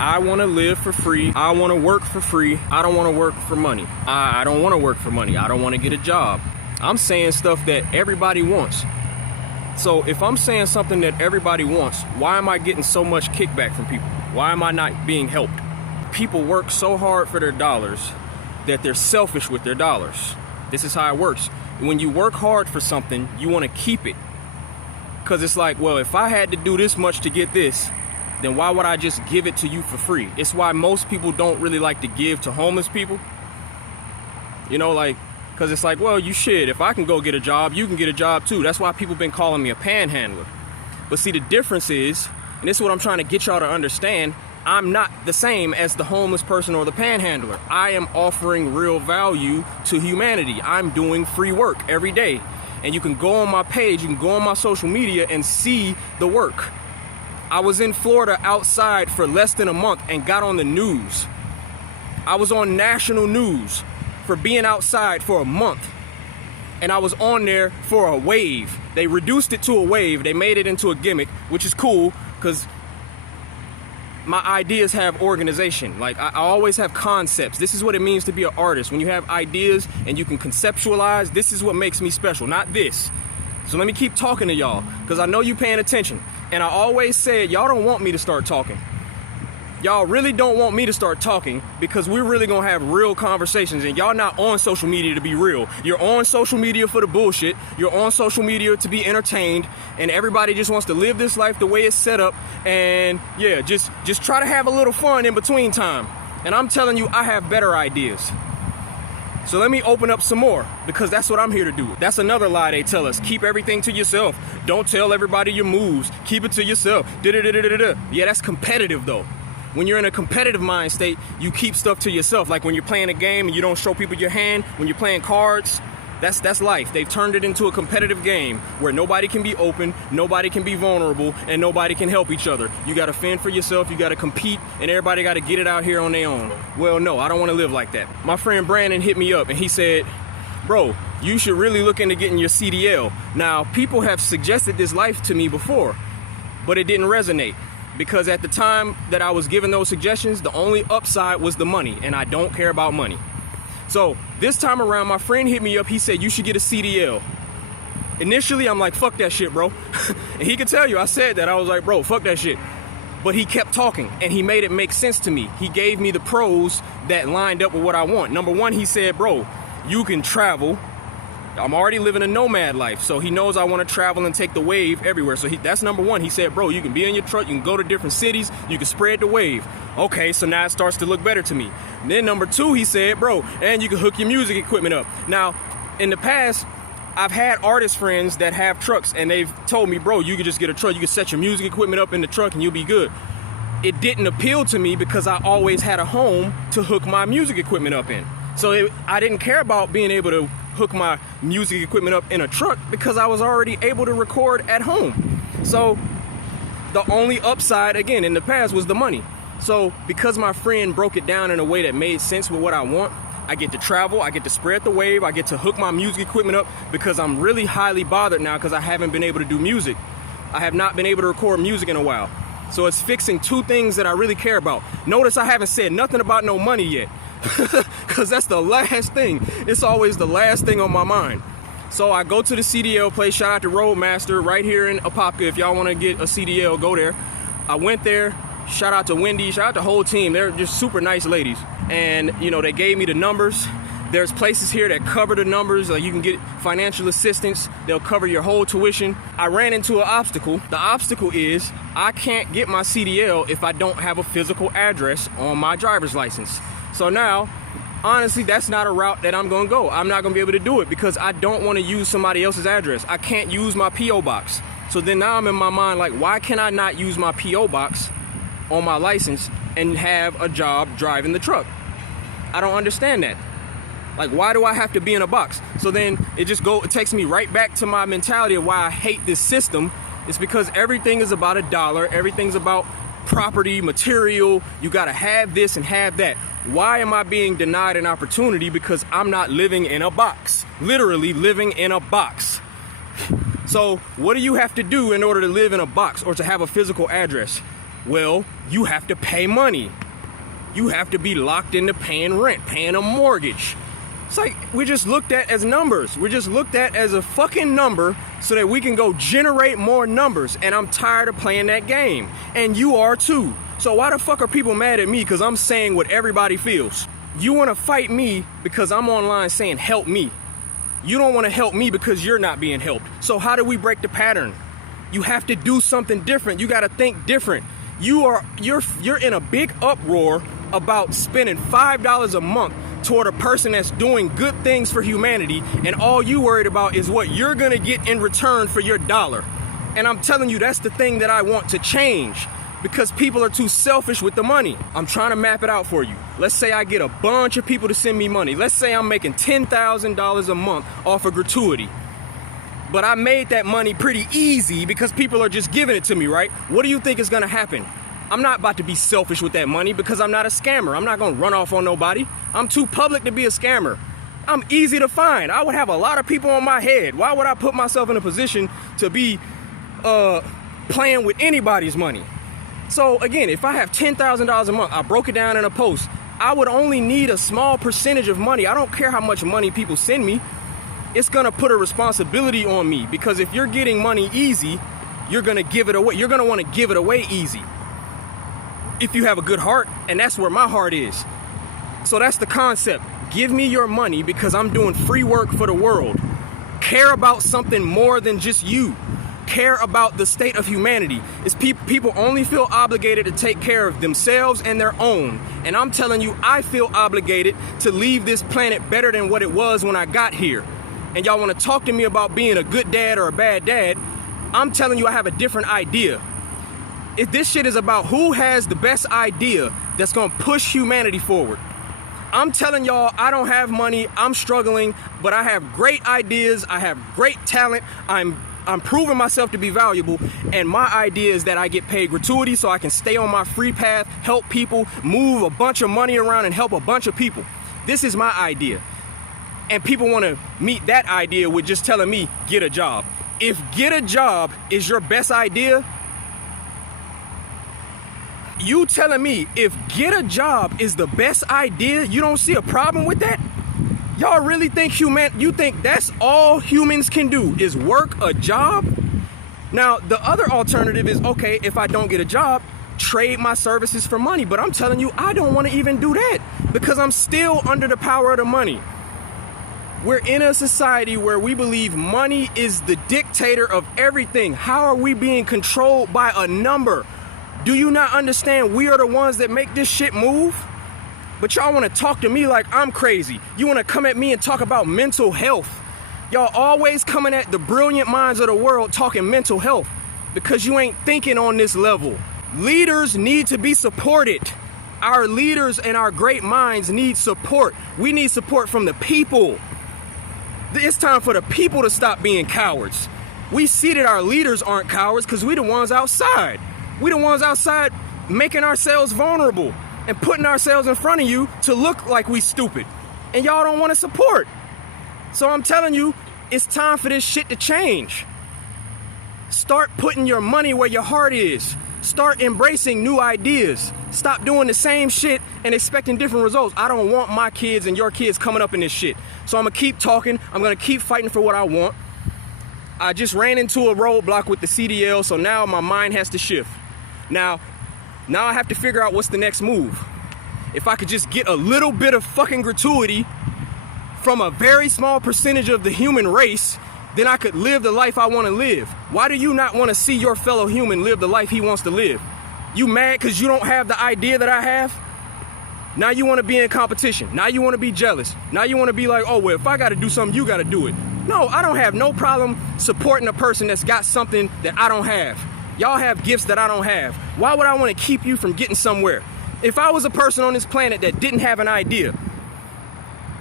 I want to live for free. I want to work for free. I don't want to work for money. I don't want to work for money. I don't want to get a job. I'm saying stuff that everybody wants. So if I'm saying something that everybody wants, why am I getting so much kickback from people? Why am I not being helped? People work so hard for their dollars that they're selfish with their dollars. This is how it works. When you work hard for something, you want to keep it. Because it's like, well, if I had to do this much to get this, then why would I just give it to you for free? It's why most people don't really like to give to homeless people. You know, like, because it's like, well, you should. If I can go get a job, you can get a job too. That's why people been calling me a panhandler. But see, the difference is, and this is what I'm trying to get y'all to understand, I'm not the same as the homeless person or the panhandler. I am offering real value to humanity. I'm doing free work every day. And you can go on my page, you can go on my social media and see the work. I was in Florida outside for less than a month and got on the news. I was on national news for being outside for a month. And I was on there for a wave. They reduced it to a wave. They made it into a gimmick, which is cool because my ideas have organization. Like, I always have concepts. This is what it means to be an artist. When you have ideas and you can conceptualize, this is what makes me special, not this. So let me keep talking to y'all, because I know you paying attention. And I always said, y'all don't want me to start talking. Y'all really don't want me to start talking because we're really gonna have real conversations, and y'all not on social media to be real. You're on social media for the bullshit. You're on social media to be entertained, and everybody just wants to live this life the way it's set up, and yeah, just try to have a little fun in between time. And I'm telling you, I have better ideas. So let me open up some more, because that's what I'm here to do. That's another lie they tell us. Keep everything to yourself. Don't tell everybody your moves. Keep it to yourself. Yeah, that's competitive though. When you're in a competitive mind state, you keep stuff to yourself. Like when you're playing a game and you don't show people your hand, when you're playing cards, that's life. They've turned it into a competitive game where nobody can be open, nobody can be vulnerable, and nobody can help each other. You gotta fend for yourself, you gotta compete, and everybody gotta get it out here on their own. Well, no, I don't wanna live like that. My friend Brandon hit me up and he said, bro, you should really look into getting your CDL. Now, people have suggested this life to me before, but it didn't resonate. Because at the time that I was given those suggestions, the only upside was the money, and I don't care about money. So this time around, my friend hit me up. He said, you should get a CDL. Initially, I'm like, fuck that shit, bro. And he could tell you, I said that. I was like, bro, fuck that shit. But he kept talking, and he made it make sense to me. He gave me the pros that lined up with what I want. Number one, he said, bro, you can travel. I'm already living a nomad life, so he knows I want to travel and take the wave everywhere. So that's number one. He said, bro, you can be in your truck, you can go to different cities, you can spread the wave. Okay, so now it starts to look better to me. And then number two, he said, bro, and you can hook your music equipment up. Now, in the past, I've had artist friends that have trucks, and they've told me, bro, you can just get a truck, you can set your music equipment up in the truck and you'll be good. It didn't appeal to me because I always had a home to hook my music equipment up in. So I didn't care about being able to hook my music equipment up in a truck because I was already able to record at home. So the only upside, again, in the past was the money. So because my friend broke it down in a way that made sense with what I want, I get to travel, I get to spread the wave, I get to hook my music equipment up because I'm really highly bothered now because I haven't been able to do music. I have not been able to record music in a while. So it's fixing two things that I really care about. Notice I haven't said nothing about no money yet. Because that's the last thing. It's always the last thing on my mind. So I go to the CDL place. Shout out to Roadmaster right here in Apopka. If y'all want to get a CDL, go there. I went there. Shout out to Wendy. Shout out to the whole team. They're just super nice ladies. And, you know, they gave me the numbers. There's places here that cover the numbers. Like you can get financial assistance. They'll cover your whole tuition. I ran into an obstacle. The obstacle is I can't get my CDL if I don't have a physical address on my driver's license. So now, honestly, that's not a route that I'm going to go. I'm not going to be able to do it because I don't want to use somebody else's address. I can't use my P.O. box. So then now I'm in my mind like, why can I not use my P.O. box on my license and have a job driving the truck? I don't understand that. Like, why do I have to be in a box? So then it takes me right back to my mentality of why I hate this system. It's because everything is about $1. Everything's about property, material. You got to have this and have that. Why am I being denied an opportunity? Because I'm not living in a box. Literally living in a box. So what do you have to do in order to live in a box or to have a physical address? Well, you have to pay money. You have to be locked into paying rent, paying a mortgage. It's like we're just looked at as numbers. We're just looked at as a fucking number so that we can go generate more numbers. And I'm tired of playing that game. And you are too. So why the fuck are people mad at me because I'm saying what everybody feels? You want to fight me because I'm online saying help me. You don't want to help me because you're not being helped. So how do we break the pattern? You have to do something different. You got to think different. You're in a big uproar about spending $5 a month toward a person that's doing good things for humanity, and all you worried about is what you're gonna get in return for your dollar. And I'm telling you, that's the thing that I want to change, because people are too selfish with the money. I'm trying to map it out for you. Let's say I get a bunch of people to send me money. Let's say I'm making $10,000 a month off of gratuity. But I made that money pretty easy because people are just giving it to me, right? What do you think is gonna happen? I'm not about to be selfish with that money because I'm not a scammer. I'm not gonna run off on nobody. I'm too public to be a scammer. I'm easy to find. I would have a lot of people on my head. Why would I put myself in a position to be playing with anybody's money? So again, if I have $10,000 a month, I broke it down in a post, I would only need a small percentage of money. I don't care how much money people send me. It's gonna put a responsibility on me, because if you're getting money easy, you're gonna give it away. You're gonna wanna give it away easy if you have a good heart, and that's where my heart is. So that's the concept. Give me your money because I'm doing free work for the world. Care about something more than just you. Care about the state of humanity. It's people only feel obligated to take care of themselves and their own. And I'm telling you, I feel obligated to leave this planet better than what it was when I got here. And y'all want to talk to me about being a good dad or a bad dad, I'm telling you I have a different idea. If this shit is about who has the best idea that's gonna push humanity forward. I'm telling y'all, I don't have money, I'm struggling, but I have great ideas, I have great talent, I'm proving myself to be valuable, and my idea is that I get paid gratuity so I can stay on my free path, help people, move a bunch of money around and help a bunch of people. This is my idea. And people wanna meet that idea with just telling me, get a job. If get a job is your best idea, you telling me if get a job is the best idea, you don't see a problem with that? Y'all really think you think that's all humans can do is work a job? Now, the other alternative is, okay, if I don't get a job, trade my services for money. But I'm telling you, I don't want to even do that because I'm still under the power of the money. We're in a society where we believe money is the dictator of everything. How are we being controlled by a number? Do you not understand we are the ones that make this shit move? But y'all want to talk to me like I'm crazy. You want to come at me and talk about mental health. Y'all always coming at the brilliant minds of the world talking mental health because you ain't thinking on this level. Leaders need to be supported. Our leaders and our great minds need support. We need support from the people. It's time for the people to stop being cowards. We see that our leaders aren't cowards because we the ones outside. We the ones outside making ourselves vulnerable and putting ourselves in front of you to look like we stupid. And y'all don't want to support. So I'm telling you, it's time for this shit to change. Start putting your money where your heart is. Start embracing new ideas. Stop doing the same shit and expecting different results. I don't want my kids and your kids coming up in this shit. So I'm gonna keep talking. I'm gonna keep fighting for what I want. I just ran into a roadblock with the CDL, so now my mind has to shift. Now I have to figure out what's the next move. If I could just get a little bit of fucking gratuity from a very small percentage of the human race, then I could live the life I want to live. Why do you not want to see your fellow human live the life he wants to live? You mad because you don't have the idea that I have? Now you want to be in competition. Now you want to be jealous. Now you want to be like, oh, well, if I got to do something, you got to do it. No, I don't have no problem supporting a person that's got something that I don't have. Y'all have gifts that I don't have. Why would I want to keep you from getting somewhere? If I was a person on this planet that didn't have an idea,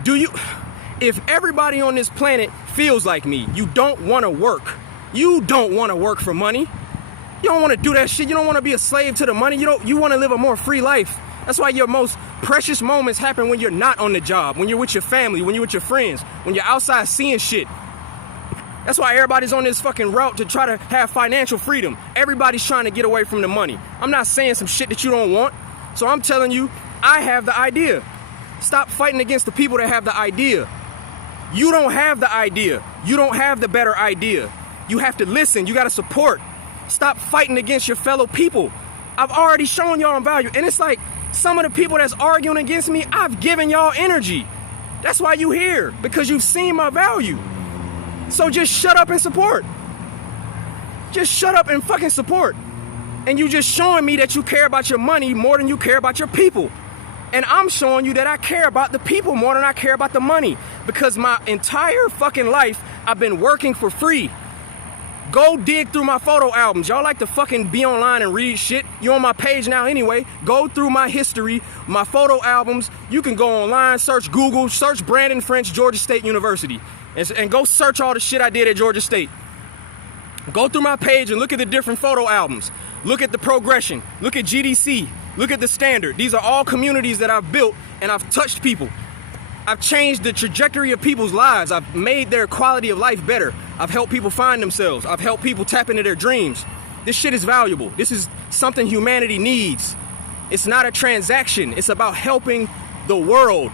if everybody on this planet feels like me, you don't want to work. You don't want to work for money. You don't want to do that shit. You don't want to be a slave to the money. You want to live a more free life. That's why your most precious moments happen when you're not on the job, when you're with your family, when you're with your friends, when you're outside seeing shit. That's why everybody's on this fucking route to try to have financial freedom. Everybody's trying to get away from the money. I'm not saying some shit that you don't want. So I'm telling you, I have the idea. Stop fighting against the people that have the idea. You don't have the idea. You don't have the better idea. You have to listen. You got to support. Stop fighting against your fellow people. I've already shown y'all value. And it's like some of the people that's arguing against me, I've given y'all energy. That's why you here, because you've seen my value. So just shut up and support. Just shut up and fucking support. And you just showing me that you care about your money more than you care about your people. And I'm showing you that I care about the people more than I care about the money. Because my entire fucking life, I've been working for free. Go dig through my photo albums. Y'all like to fucking be online and read shit. You're on my page now anyway. Go through my history, my photo albums. You can go online, search Google, search Brandon French, Georgia State University. And go search all the shit I did at Georgia State. Go through my page and look at the different photo albums. Look at the progression. Look at GDC. Look at the standard. These are all communities that I've built, and I've touched people. I've changed the trajectory of people's lives. I've made their quality of life better. I've helped people find themselves. I've helped people tap into their dreams. This shit is valuable. This is something humanity needs. It's not a transaction. It's about helping the world.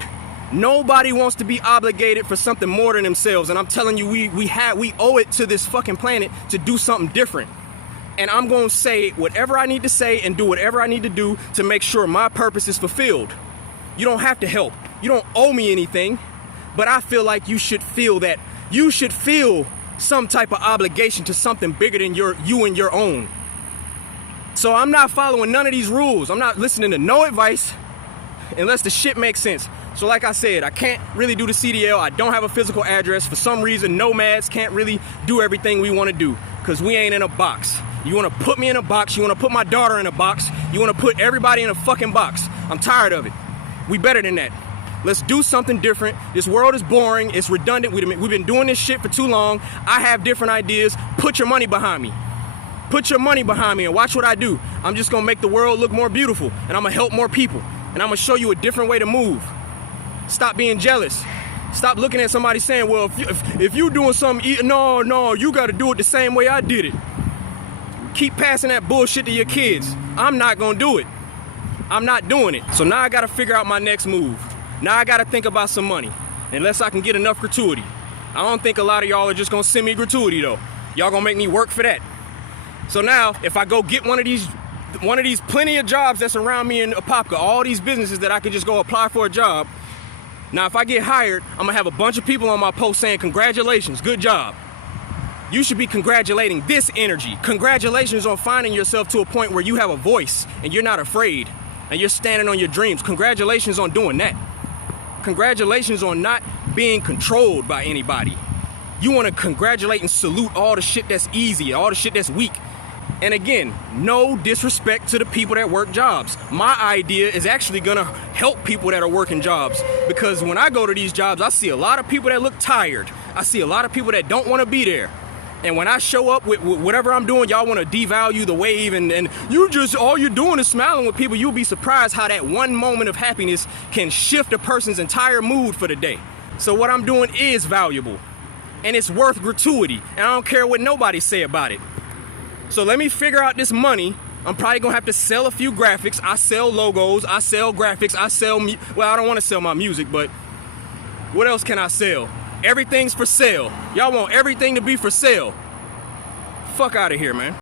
Nobody wants to be obligated for something more than themselves. And I'm telling you, we owe it to this fucking planet to do something different. And I'm going to say whatever I need to say and do whatever I need to do to make sure my purpose is fulfilled. You don't have to help. You don't owe me anything. But I feel like you should feel that. You should feel some type of obligation to something bigger than you and your own. So I'm not following none of these rules. I'm not listening to no advice unless the shit makes sense. So like I said, I can't really do the CDL. I don't have a physical address. For some reason, nomads can't really do everything we want to do because we ain't in a box. You want to put me in a box. You want to put my daughter in a box. You want to put everybody in a fucking box. I'm tired of it. We better than that. Let's do something different. This world is boring. It's redundant. We've been doing this shit for too long. I have different ideas. Put your money behind me. Put your money behind me and watch what I do. I'm just going to make the world look more beautiful, and I'm going to help more people, and I'm going to show you a different way to move. Stop being jealous. Stop looking at somebody saying, well, if you doing something, no, you got to do it the same way I did it. Keep passing that bullshit to your kids. I'm not going to do it. I'm not doing it. So now I got to figure out my next move. Now I got to think about some money, unless I can get enough gratuity. I don't think a lot of y'all are just going to send me gratuity, though. Y'all going to make me work for that. So now, if I go get one of these plenty of jobs that's around me in Apopka, all these businesses that I could just go apply for a job. Now, if I get hired, I'm going to have a bunch of people on my post saying, congratulations, good job. You should be congratulating this energy. Congratulations on finding yourself to a point where you have a voice and you're not afraid and you're standing on your dreams. Congratulations on doing that. Congratulations on not being controlled by anybody. You want to congratulate and salute all the shit that's easy, all the shit that's weak. And again, no disrespect to the people that work jobs. My idea is actually gonna help people that are working jobs, because when I go to these jobs, I see a lot of people that look tired. I see a lot of people that don't want to be there. And when I show up with whatever I'm doing, y'all want to devalue the wave, and all you're doing is smiling with people. You'll be surprised how that one moment of happiness can shift a person's entire mood for the day. So what I'm doing is valuable, and it's worth gratuity, and I don't care what nobody say about it. So let me figure out this money. I'm probably gonna have to sell a few graphics. I sell logos, I sell graphics, I sell, well, I don't wanna sell my music, but what else can I sell? Everything's for sale. Y'all want everything to be for sale. Fuck out of here, man.